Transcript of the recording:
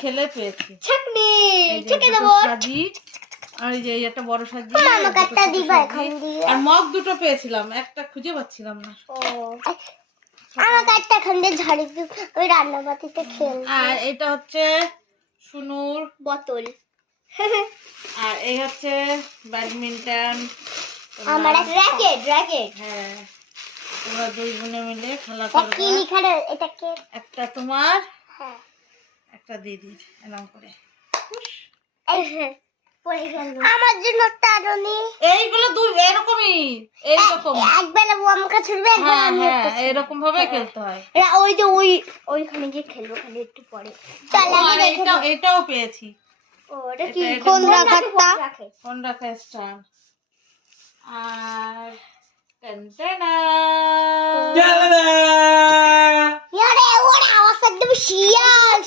খেলে পেয়েছি ছাকনি এই যে ছেকে দুটো দেবো সাজি আর এই যে একটা বড় সাজি আমাকে দুটো একটা ছোট দিবা সাজি, এখন দিয়ে আর মগ দুটো পেয়েছিলাম, একটা খুঁজে পাচ্ছিলাম না। ও আমাকে একটা এখন দিয়ে ঝাড়ি দিও ওই রান্না বাতিতে খেলবো আর এটা হচ্ছে সুনুর বোতল আর এই হচ্ছে ব্যাডমিন্টন। আমার র্যাকেট হ্যাঁ তোমরা দুই বোনে মিলে খেলা কি করবে, লিখা রে এটা কে একটা তোমার হ্যাঁ একটা দিদির, এরকম করে পড়ে গেল আমার জন্য টারনি এইগুলো দুই এরকমই এইরকম। একবেলা ও আমাকে ছুড়বে একবেলা হ্যাঁ আমি হ্যাঁ এরকম ভাবে খেলতে হয়। ওই যে ওইখানে গিয়ে খেলবো ওখানে একটু পরে চল ও, আগে আর রেখে এটাও পেয়েছি। ও এটা কি এটা ফোন রাখারটা ফোন রাখা স্ট্যান্ড আর টেনটেনা ইয়ারে ওরা আওয়াজ একদম শিয়াল